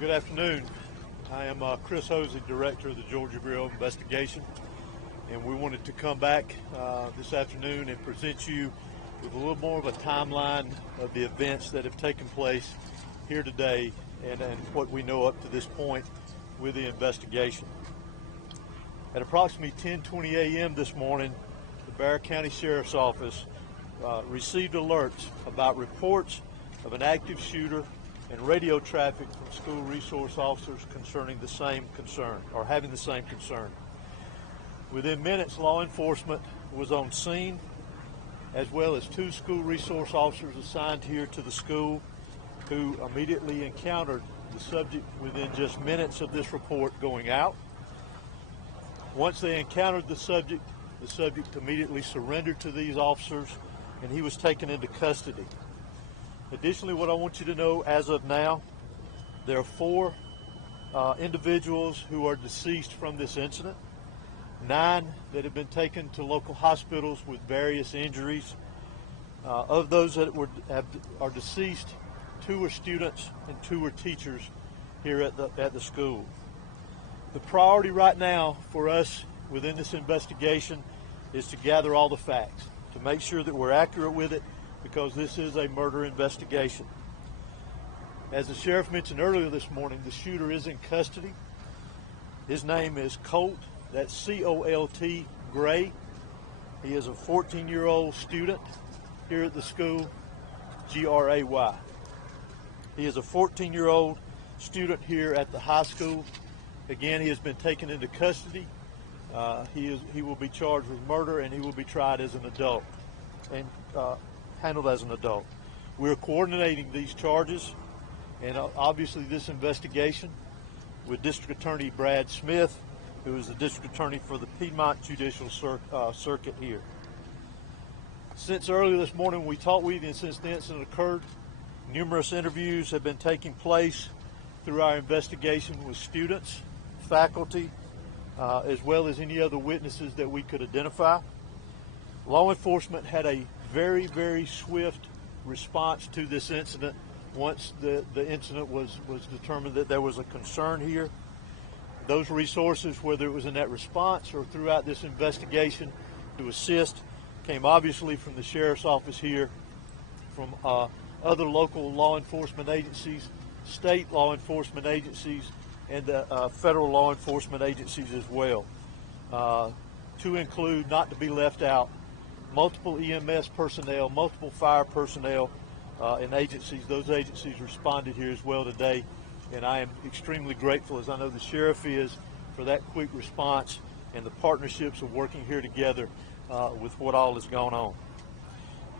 Good afternoon. I am Chris Hosey, Director of the Georgia Bureau of Investigation, and we wanted to come back this afternoon and present you with a little more of a timeline of the events that have taken place here today and what we know up to this point with the investigation. At approximately 10:20 a.m. this morning, the Bexar County Sheriff's Office received alerts about reports of an active shooter and radio traffic from school resource officers concerning the same concern, or having the same concern. Within minutes, law enforcement was on scene, as well as 2 school resource officers assigned here to the school who immediately encountered the subject within just minutes of this report going out. Once they encountered the subject immediately surrendered to these officers and he was taken into custody. Additionally, what I want you to know as of now, there are 4 individuals who are deceased from this incident, 9 that have been taken to local hospitals with various injuries. Of those that are deceased, 2 are students and 2 are teachers here at the school. The priority right now for us within this investigation is to gather all the facts, to make sure that we're accurate with it, because this is a murder investigation. As the sheriff mentioned earlier this morning, the shooter is in custody. His name is Colt, that's C-O-L-T, Gray. He is a 14-year-old student here at the school, G-R-A-Y. He is a 14-year-old student here at the high school. Again, he has been taken into custody. He will be charged with murder, and he will be tried as an adult and handled as an adult. We're coordinating these charges and obviously this investigation with District Attorney Brad Smith, who is the District Attorney for the Piedmont Judicial Circuit here. Since earlier this morning we talked with you, and since the incident occurred, numerous interviews have been taking place through our investigation with students, faculty, as well as any other witnesses that we could identify. Law enforcement had a very, very swift response to this incident once the incident was determined that there was a concern here. Those resources, whether it was in that response or throughout this investigation to assist, came obviously from the sheriff's office here, from other local law enforcement agencies, state law enforcement agencies, and federal law enforcement agencies as well. To include, not to be left out, multiple EMS personnel, multiple fire personnel, and agencies. Those agencies responded here as well today, and I am extremely grateful, as I know the sheriff is, for that quick response and the partnerships of working here together with what all has gone on.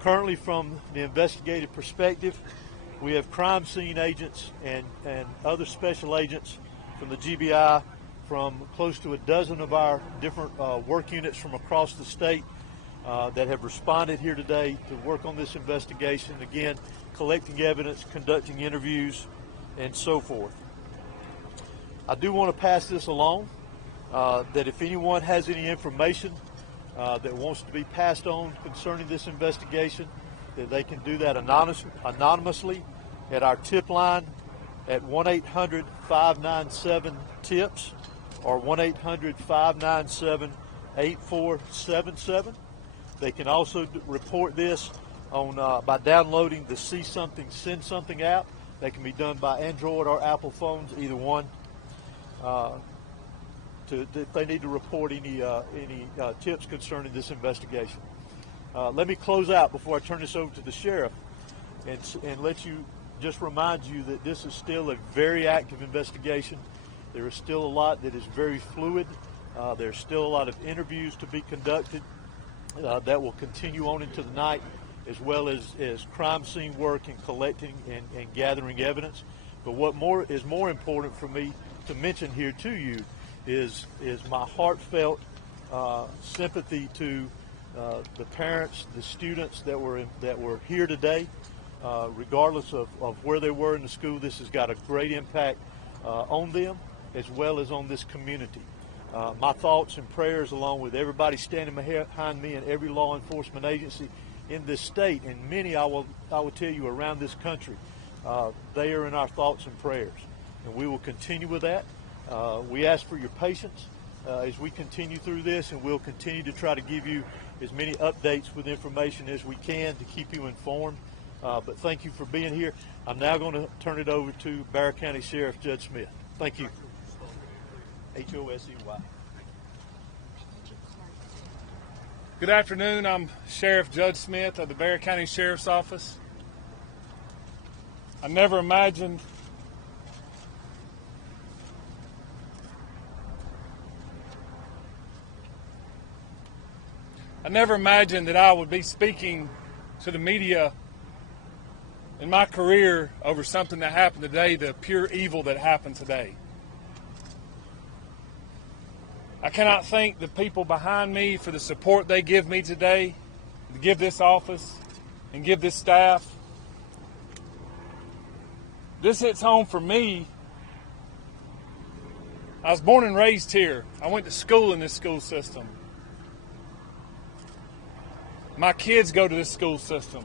Currently, from the investigative perspective, we have crime scene agents and other special agents from the GBI, from close to a dozen of our different work units from across the state that have responded here today to work on this investigation, again, collecting evidence, conducting interviews, and so forth. I do want to pass this along, that if anyone has any information that wants to be passed on concerning this investigation, that they can do that anonymously at our tip line at 1-800-597-TIPS or 1-800-597-8477. They can also report this on by downloading the See Something, Send Something app. That can be done by Android or Apple phones, either one. If they need to report any tips concerning this investigation. Let me close out before I turn this over to the sheriff, and let you just remind you that this is still a very active investigation. There is still a lot that is very fluid. There's still a lot of interviews to be conducted that will continue on into the night, as well as crime scene work and collecting and gathering evidence. But what is more important for me to mention here to you is my heartfelt sympathy to the parents, the students that were here today. Regardless of where they were in the school, this has got a great impact on them as well as on this community. My thoughts and prayers, along with everybody standing behind me and every law enforcement agency in this state, and many I will tell you around this country, they are in our thoughts and prayers. and we will continue with that. We ask for your patience as we continue through this, and we'll continue to try to give you as many updates with information as we can to keep you informed. But thank you for being here. I'm now going to turn it over to Bexar County Sheriff Judge Smith. Thank you. HOSEY. Good afternoon. I'm Sheriff Judge Smith of the Bexar County Sheriff's Office. I never imagined that I would be speaking to the media in my career over something that happened today, the pure evil that happened today. I cannot thank the people behind me for the support they give me today, to give this office and give this staff. This hits home for me. I was born and raised here. I went to school in this school system. My kids go to this school system.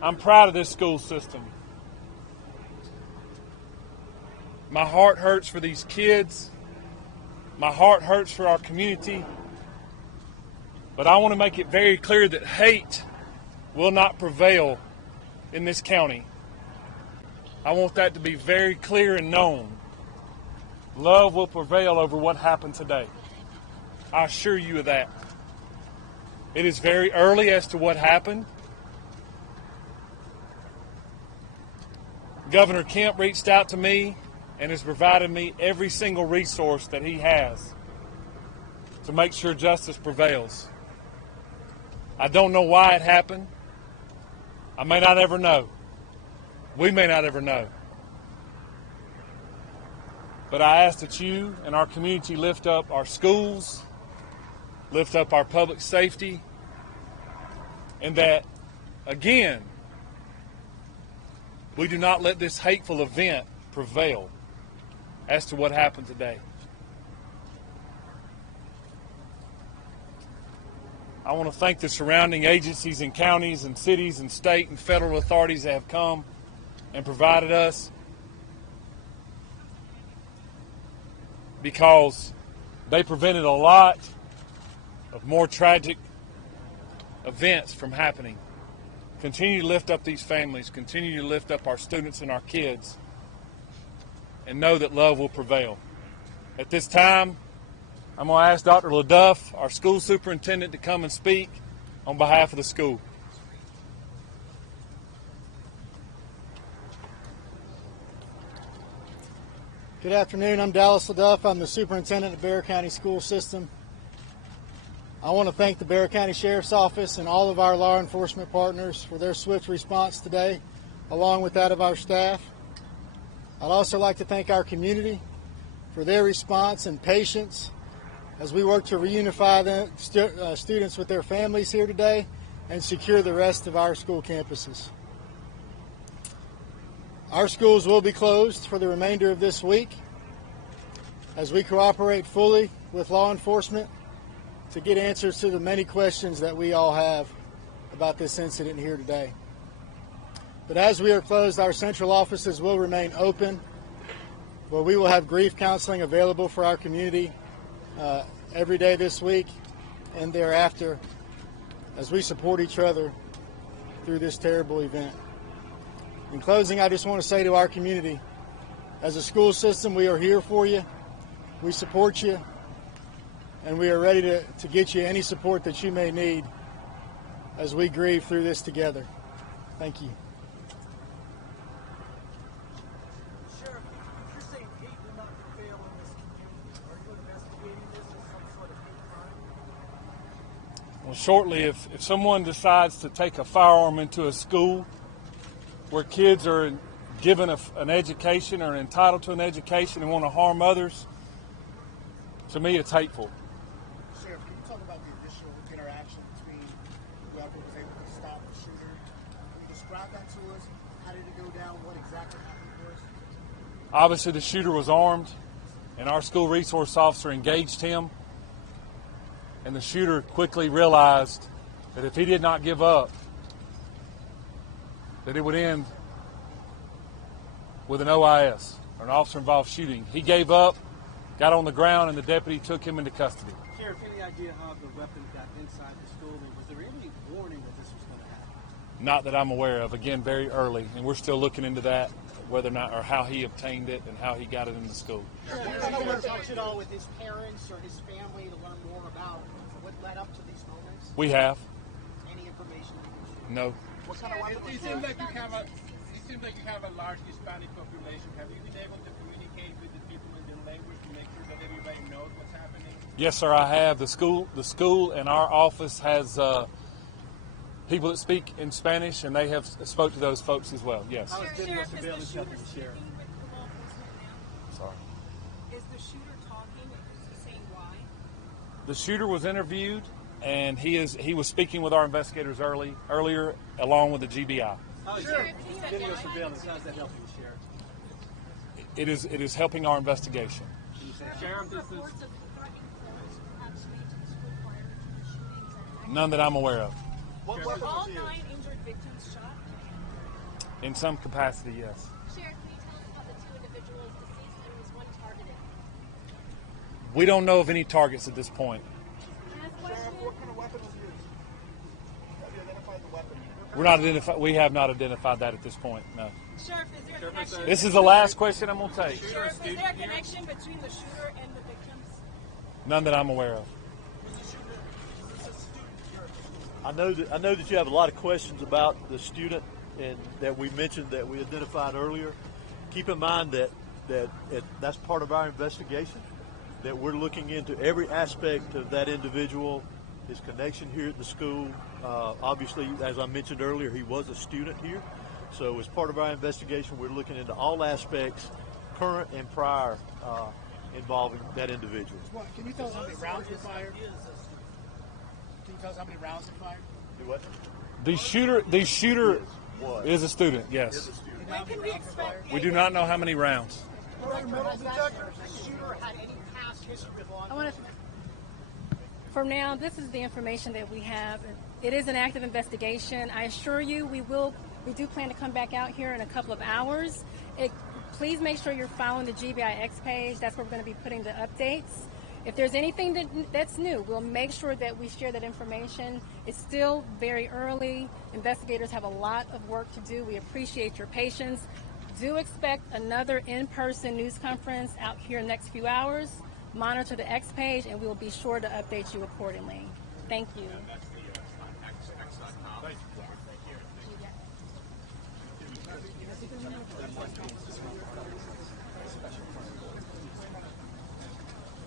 I'm proud of this school system. My heart hurts for these kids. My heart hurts for our community. But I want to make it very clear that hate will not prevail in this county. I want that to be very clear and known. Love will prevail over what happened today. I assure you of that. It is very early as to what happened. Governor Kemp reached out to me and has provided me every single resource that he has to make sure justice prevails. I don't know why it happened. I may not ever know. We may not ever know. But I ask that you and our community lift up our schools, lift up our public safety, and that, again, we do not let this hateful event prevail as to what happened today. I want to thank the surrounding agencies and counties and cities and state and federal authorities that have come and provided us, because they prevented a lot of more tragic events from happening. Continue to lift up these families, continue to lift up our students and our kids, and know that love will prevail. At this time, I'm going to ask Dr. LaDuff, our school superintendent, to come and speak on behalf of the school. Good afternoon. I'm Dallas LaDuff. I'm the superintendent of the Bexar County School System. I want to thank the Bexar County Sheriff's Office and all of our law enforcement partners for their swift response today, along with that of our staff. I'd also like to thank our community for their response and patience as we work to reunify the students with their families here today and secure the rest of our school campuses. Our schools will be closed for the remainder of this week as we cooperate fully with law enforcement to get answers to the many questions that we all have about this incident here today. But as we are closed, our central offices will remain open, where we will have grief counseling available for our community every day this week and thereafter as we support each other through this terrible event. In closing, I just want to say to our community, as a school system, we are here for you, we support you, and we are ready to get you any support that you may need as we grieve through this together. Thank you. Sheriff, you're saying hate will not prevail in this community. Are you investigating this as some sort of hate crime? Well, shortly, if someone decides to take a firearm into a school where kids are given an education or entitled to an education and want to harm others, to me it's hateful. Sheriff, can you talk about the initial interaction between whoever was able to stop the shooter? Can you describe that to us? How did it go down? What exactly happened for us? Obviously, the shooter was armed, and our school resource officer engaged him. And the shooter quickly realized that if he did not give up, that it would end with an OIS, or an officer-involved shooting. He gave up, got on the ground, and the deputy took him into custody. Sheriff, any idea how the weapon got inside the school, and was there any warning that this was going to happen? Not that I'm aware of. Again, very early, and we're still looking into that, whether or not, or how he obtained it and how he got it in the school. Have you ever talked at all with his parents or his family to learn more about what led up to these moments? We have. Any information you can share? No. What kind of weapon was It seems like you have a large Hispanic population. Have you been able to communicate with the people in their language to make sure that everybody knows what's happening? Yes, sir, I have. The school and our office has people that speak in Spanish, and they have spoke to those folks as well. Yes. How is Sheriff, business is the surveillance shooter helping the sheriff? speaking with the law enforcement now? Sorry. Is the shooter talking? Is he saying why? The shooter was interviewed, and he was speaking with our investigators earlier, along with the GBI. How is Sheriff, can you video identify surveillance? the How's that helping the sheriff? It is helping our investigation. Can you say, Sheriff, this is reports of threatening force actually to the school prior to the shootings? None that I'm aware of. What Were weapon all was used? 9 injured victims shot? In some capacity, yes. Sheriff, can you tell us about the 2 individuals deceased and was one targeted? We don't know of any targets at this point. Last Sheriff, question. what kind of weapon was used? Have you identified the weapon? We have not identified that at this point. No. Sheriff, is there a connection? This is the last question I'm going to take. Sheriff, is there a connection between the shooter and the victims? None that I'm aware of. I know that you have a lot of questions about the student and that we mentioned that we identified earlier. Keep in mind that's part of our investigation, that we're looking into every aspect of that individual, his connection here at the school. Obviously, as I mentioned earlier, he was a student here. So as part of our investigation, we're looking into all aspects, current and prior, involving that individual. Can you tell us how many rounds were fired? Can you tell us how many rounds were fired? Do what? The shooter is a student, yes. When can we expect? We do not know how many rounds. Has that shooter had any past history with law enforcement? For now, this is the information that we have. It is an active investigation. I assure you, we do plan to come back out here in a couple of hours. Please make sure you're following the GBIX page. That's where we're going to be putting the updates. If there's anything that's new, we'll make sure that we share that information. It's still very early. Investigators have a lot of work to do. We appreciate your patience. Do expect another in-person news conference out here in the next few hours. Monitor the X page, and we will be sure to update you accordingly. Thank you.